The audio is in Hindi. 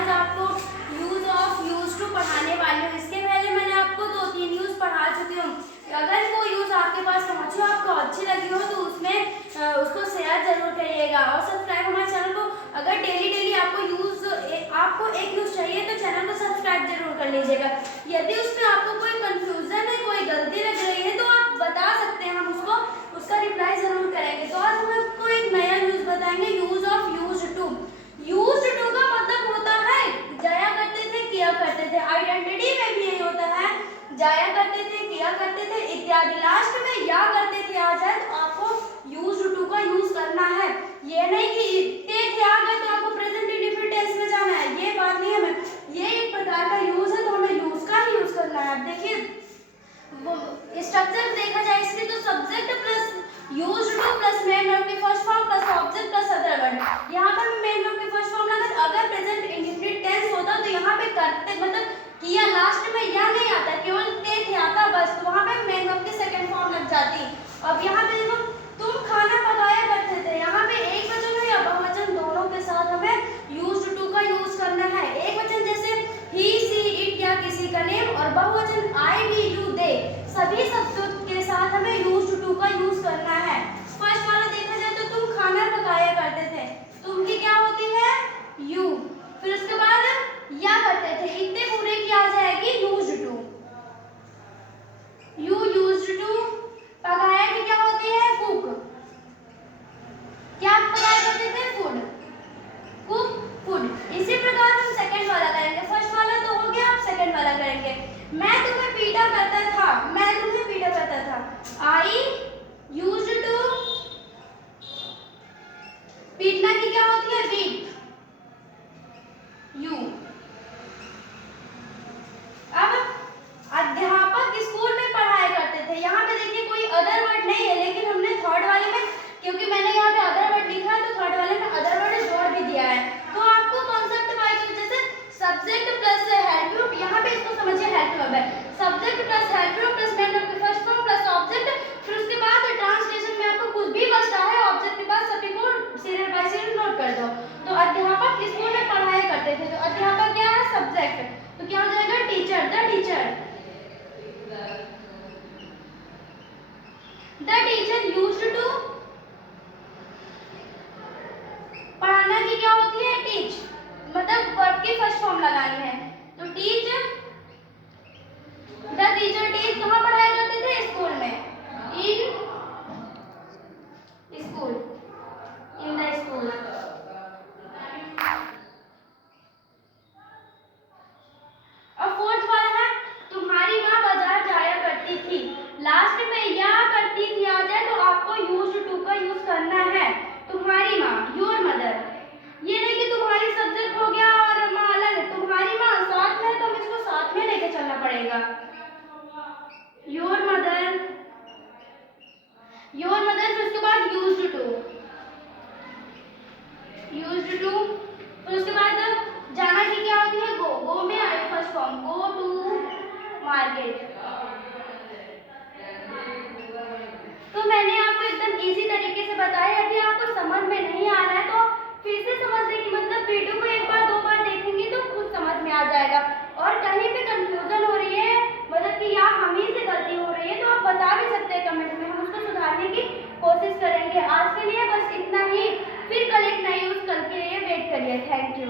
आज आपको यूज ऑफ यूज टू पढ़ाने वाली हूँ। इसके पहले मैंने आपको 2-3 यूज पढ़ा चुकी हूँ। अगर वो यूज आपके पास पहुँची हो, आपको अच्छी लगी हो, तो उसमें उसको शेयर जरूर करिएगा और सब्सक्राइब हमारे चैनल को। अगर डेली आपको एक यूज चाहिए तो चैनल को सब्सक्राइब जरूर कर लीजिएगा। यदि उसमें आपको कोई कंफ्यूजन है, कोई गलती लग रही है, तो आप बता सकते हैं, हम उसका रिप्लाई जरूर करेंगे। तो आज हम आपको एक नया यूज बताएंगे, use of use to. Use to का मतलब होता है जाया करते थे, किया करते थे। आइडेंटिटी में भी यही होता है, जाया करते थे, किया करते थे इत्यादि। लास्ट में या करते थे आ जाए तो आपको यूज टू का यूज करना है। ये नहीं कि इतने थे आ गए तो आपको प्रेजेंट इंडेफिनिट टेंस में जाना है, ये बात नहीं है। ये एक प्रकार का यूज है, तो हमें यूज का ही यूज करना है। देखिए स्ट्रक्चर देखा जाए इसकी, तो subject plus use to plus main verb की first form plus object plus other word. यहाँ पर मेन वर्ब की फर्स्ट फॉर्म लगा, अगर प्रेजेंट इंडेफिनिट टेंस होता तो यहाँ पे करते मतलब किया लास्ट में या नहीं आता, केवल थे आता बस, तो वहाँ पे मेन वर्ब की सेकंड फॉर्म लग जाती। अब यहाँ पे देखो, तुम खाना पकाया करते थे, यहाँ पे एक वचन है या बहुवचन, दोनों के साथ हमें यूज टू का यूज करना है। एक वचन जैसे ही, सी, इट या किसी का नेम, और बहुवचन आई, वी, यू, दे, सभी शब्दों के साथ हमें यूज टू का यूज करना है। फर्स्ट वाला देखा जाए तो तुम खाना पकाया करते थे, तुम की क्या होती है यू, फिर उसके बाद या करते थे, इतने पूरे की आ जाएगी use to. You use to. पकाया की क्या होती है कुक, क्या पकाया करते थे फूड, कुक फूड। इसी प्रकार हम सेकंड वाला करेंगे, फर्स्ट वाला तो हो गया, अब सेकंड वाला करेंगे। मैं तुम्हें पीटा करता था, मैं तुम्हें पीटा करता था। I used to. पीटना की क्या होती है बीट, यू। अब अध्यापक स्कूल में पढ़ाया करते थे, यहाँ पे देखिए कोई अदर वर्ड नहीं है, लेकिन हमने थर्ड वाले में, क्योंकि मैंने यहाँ पे अदर वर्ड लिखा है, तो थर्ड वाले में अदर वर्ड जोड़ भी दिया है। तो आपको कॉन्सेप्ट वाइज जैसे सब्जेक्ट प्लस हेल्प वर्ब, यहाँ पे इसको समझिए हेल्प वर्ब है, subject plus help verb plus main verb की फर्स्ट फॉर्म प्लस ऑब्जेक्ट, फिर उसके बाद ट्रांसलेशन में आपको कुछ भी बचता है ऑब्जेक्ट के बाद सभी को सीरियल बाय सीरियल नोट कर दो। तो अध्यापक स्कूल में पढ़ाया करते थे, तो अध्यापक क्या है सब्जेक्ट, तो क्या हो जाएगा teacher, the teacher. The teacher used to. पढ़ाना की क्या होती है टीच, मतलब वर्ब की फर्स्ट फॉर्म लगानी है, तो टीच। द टीचर टीच कहाँ पढ़ाया करते थे स्कूल में, in school, in the school. और फोर्थ वाला है तुम्हारी माँ बाजार जाया करती थी, लास्ट में या करती थी आ जाए तो आपको यूज टू का यूज करना है। तुम्हारी माँ योर मदर, ये नहीं कि तुम्हारी सब्जेक्ट हो गया और माँ अलग है, तुम्हारी माँ साथ में है तो हमें इसको साथ में लेके चलना पड़ेगा। योर मदर, योर मदर, फिर उसके बाद यूज्ड टू, यूज्ड टू, फिर उसके बाद जाना की क्या होती है गो, गो में आए first form, go to market. तो मैंने आपको एकदम इजी तरीके से बताया, यदि आपको समझ में नहीं आ रहा है तो फिर से समझने की मतलब वीडियो को एक बार 2 बार देखेंगे तो खुद समझ में आ जाएगा। और कहीं पे कंफ्यूजन हो रही है, मतलब कि यहाँ हम ही से गलती हो रही है, तो आप बता भी सकते हैं कमेंट में, हम उसको सुधारने की कोशिश करेंगे। आज के लिए बस इतना ही, फिर कल एक नई यूज करके वेट करिए। Thank you.